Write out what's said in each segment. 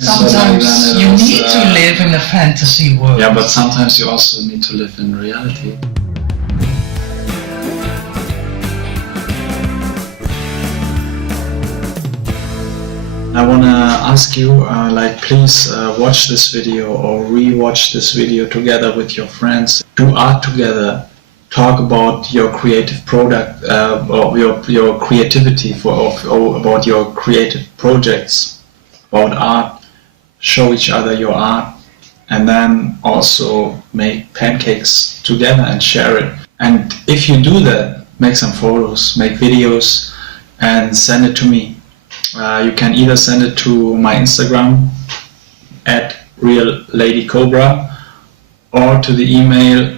Sometimes you need to live in a fantasy world. Yeah, but sometimes you also need to live in reality. I want to ask you, please watch this video or re-watch this video together with your friends. Do art together. Talk about your creative product or your creativity about your creative projects, about art. Show each other your art, and then also make pancakes together and share it. And if you do that, make some photos, make videos, and send it to me. You can either send it to my Instagram at Real Lady Cobra, or to the email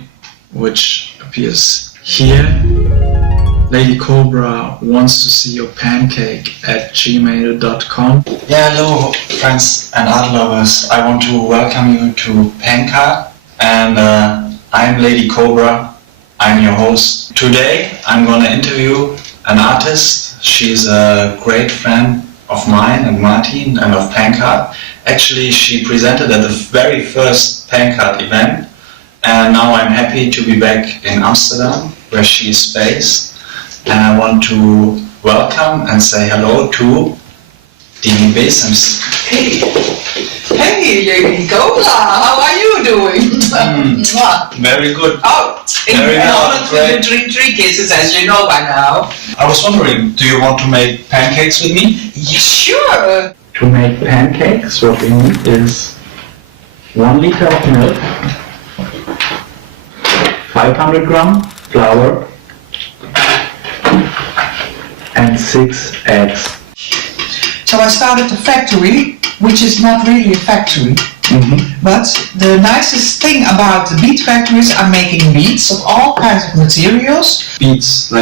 which appears here. Lady Cobra wants to see your pancake at gmail.com. Yeah, hello friends and art lovers. I want to welcome you to PANCART, and I'm Lady Cobra. I'm your host. Today I'm gonna interview an artist. She's a great friend of mine and Martin and of PANCART. Actually, she presented at the very first PANCART event, and now I'm happy to be back in Amsterdam, where she is based. And I want to welcome and say hello to Dinie Besems. Hey, Lady Cobra, how are you doing? Very good. Oh, in order to drink 3 kisses, as you know by now. I was wondering, do you want to make pancakes with me? Yeah, sure. To make pancakes, what we need is 1 liter of milk, 500 gram flour, and 6 eggs. So I started a factory, which is not really a factory. But the nicest thing about the bead factories are making beads of all kinds of materials. Beads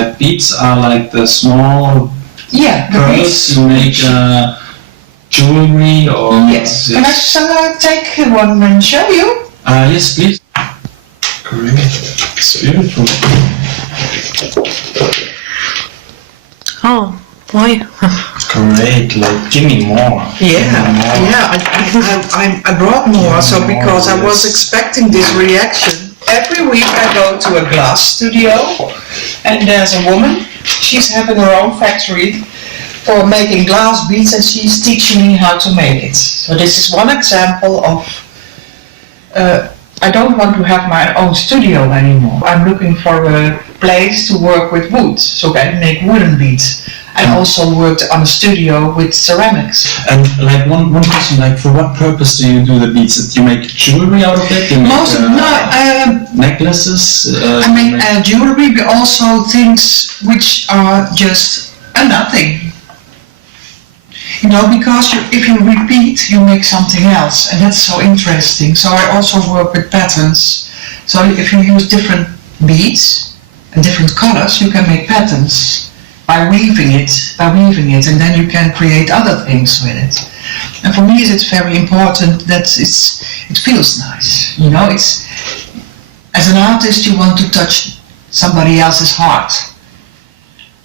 are like the small pearls you make jewelry or... Yes. Can I take one and show you? Yes, please. Great. It's beautiful. Oh, boy. Great, give me more. I brought more, so because I was expecting this reaction. Every week I go to a glass studio, and there's a woman. She's having her own factory for making glass beads, and she's teaching me how to make it. So this is one example of I don't want to have my own studio anymore. I'm looking for a place to work with wood, so I can make wooden beads. I also worked on a studio with ceramics. And one question, for what purpose do you do the beads? Do you make jewelry out of it? Necklaces? I make jewelry, but also things which are just nothing. Because if you repeat, you make something else, and that's so interesting. So I also work with patterns. So if you use different beads and different colors, you can make patterns by weaving it, and then you can create other things with it. And for me, it's very important that it feels nice. It's, as an artist, you want to touch somebody else's heart.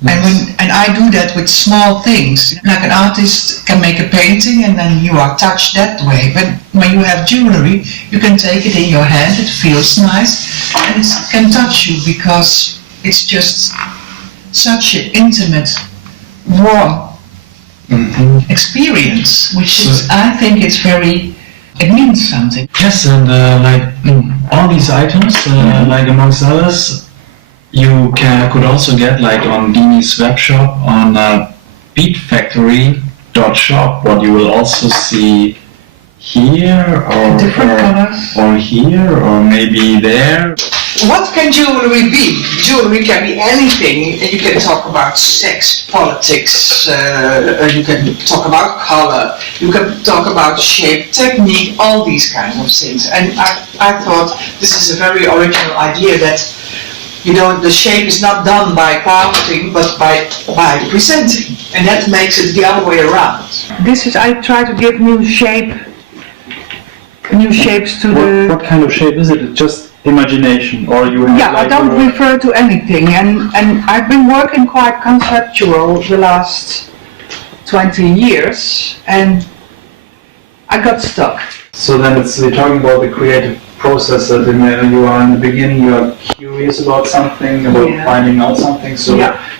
And I do that with small things. Like an artist can make a painting and then you are touched that way. But when you have jewelry, you can take it in your hand, it feels nice, and it can touch you because it's just such an intimate, warm experience, which is, I think it means something. Yes, and all these items, amongst others, you could also get on Dinie's webshop on beadfactory.shop, what you will also see here or here or maybe there. What can jewelry be? Jewelry can be anything. You can talk about sex, politics, you can talk about color, you can talk about shape, technique, all these kinds of things. And I thought this is a very original idea that the shape is not done by crafting, but by presenting, and that makes it the other way around. I try to give new shapes to the... What kind of shape is it? It's just imagination, or you have... Yeah, I don't refer to anything, and I've been working quite conceptual the last 20 years, and I got stuck. So then we're talking about the creative process that you are in the beginning, you are curious about something, about finding out something, so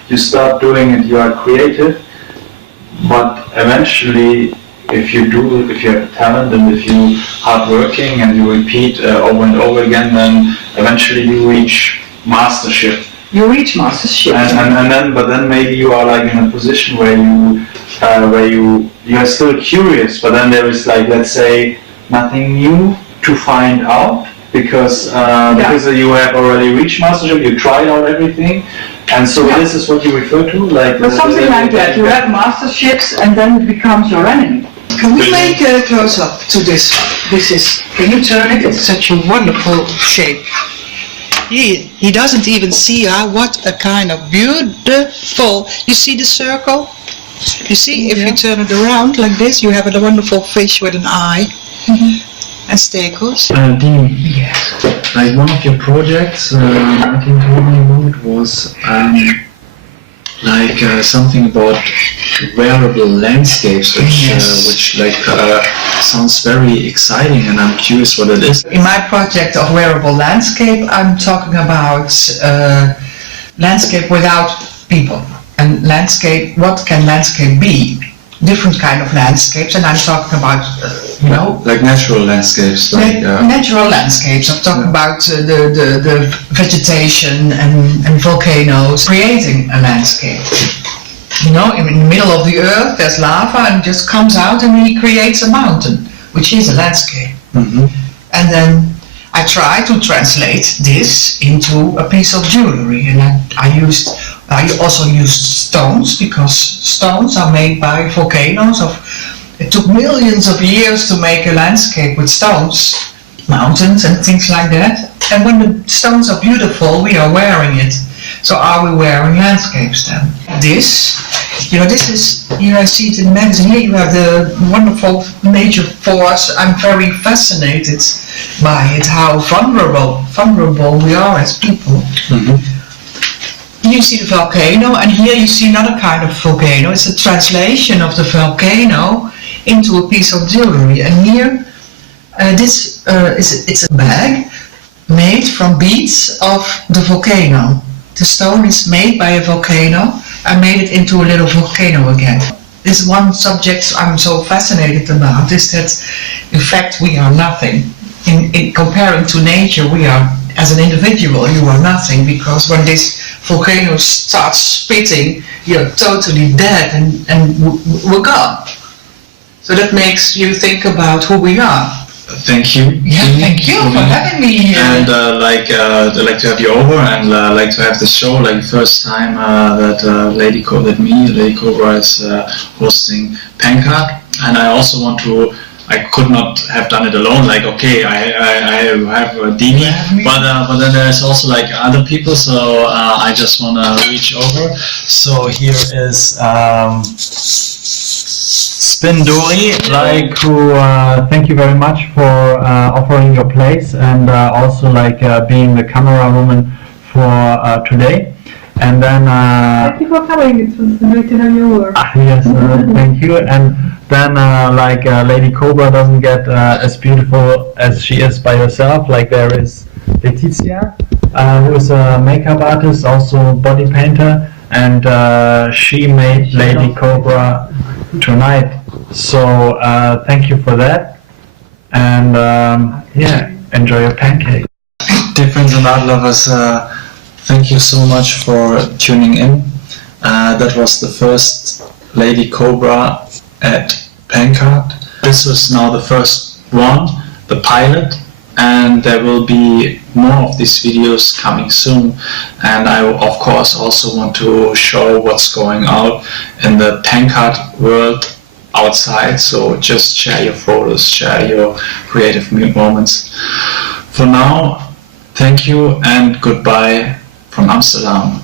you start doing it, you are creative, but eventually if you have talent and if you hardworking and you repeat over and over again, then eventually you reach mastership. You reach mastership. But then maybe you are like in a position where you are still curious, but then there is like, let's say, nothing new to find out because you have already reached mastership, you tried out everything, and so this is what you refer to, like something like that. You have masterships, and then it becomes your enemy. Can we make a close up to this? Can you turn it? It's such a wonderful shape. He doesn't even see what a kind of beautiful. You see the circle? You see, if you turn it around like this, you have a wonderful fish with an eye and stakes. Dinie, like one of your projects, Martin told me about was something about wearable landscapes, which sounds very exciting, and I'm curious what it is. In my project of wearable landscape, I'm talking about landscape without people. And landscape, what can landscape be? Different kind of landscapes, and I'm talking about, like natural landscapes. Natural landscapes. I'm talking about the vegetation and volcanoes, creating a landscape. In the middle of the earth, there's lava, and it just comes out, and he creates a mountain, which is a landscape. Mm-hmm. And then I try to translate this into a piece of jewelry, and I also used stones, because stones are made by volcanoes. It took millions of years to make a landscape with stones, mountains and things like that. And when the stones are beautiful, we are wearing it. So are we wearing landscapes then? This is, I see it in the magazine. Here you have the wonderful nature force. I'm very fascinated by it, how vulnerable we are as people. Mm-hmm. You see the volcano, and here you see another kind of volcano. It's a translation of the volcano into a piece of jewelry. And here, it's a bag made from beads of the volcano. The stone is made by a volcano. I made it into a little volcano again. This one subject I'm so fascinated about is that, in fact, we are nothing. In comparing to nature, we are, as an individual, you are nothing, because when this volcano starts spitting, you're totally dead and we're gone. So that makes you think about who we are. Thank you. Yeah, thank you for having me here. And I'd like to have you over, and like to have the show, like first time that Lady Cobra is hosting PANCART, and I also want to. I could not have done it alone. Like, okay, I have Dinie, but then there's also like other people. So I just want to reach over. So here is Spindori, who thank you very much for offering your place, and also being the camera woman for today. And then thank you for coming. It was great to have you over. Yes, thank you. And then Lady Cobra doesn't get as beautiful as she is by herself. Like, there is Laetitia, who is a makeup artist, also body painter, and she made Lady Cobra tonight. So thank you for that, and enjoy your pancake. Dear friends and art lovers, thank you so much for tuning in. That was the first Lady Cobra at PANCART. This was now the first one, the pilot, and there will be more of these videos coming soon. And I of course also want to show what's going on in the PANCART world outside, so just share your photos, share your creative moments. For now, thank you and goodbye from Amsterdam.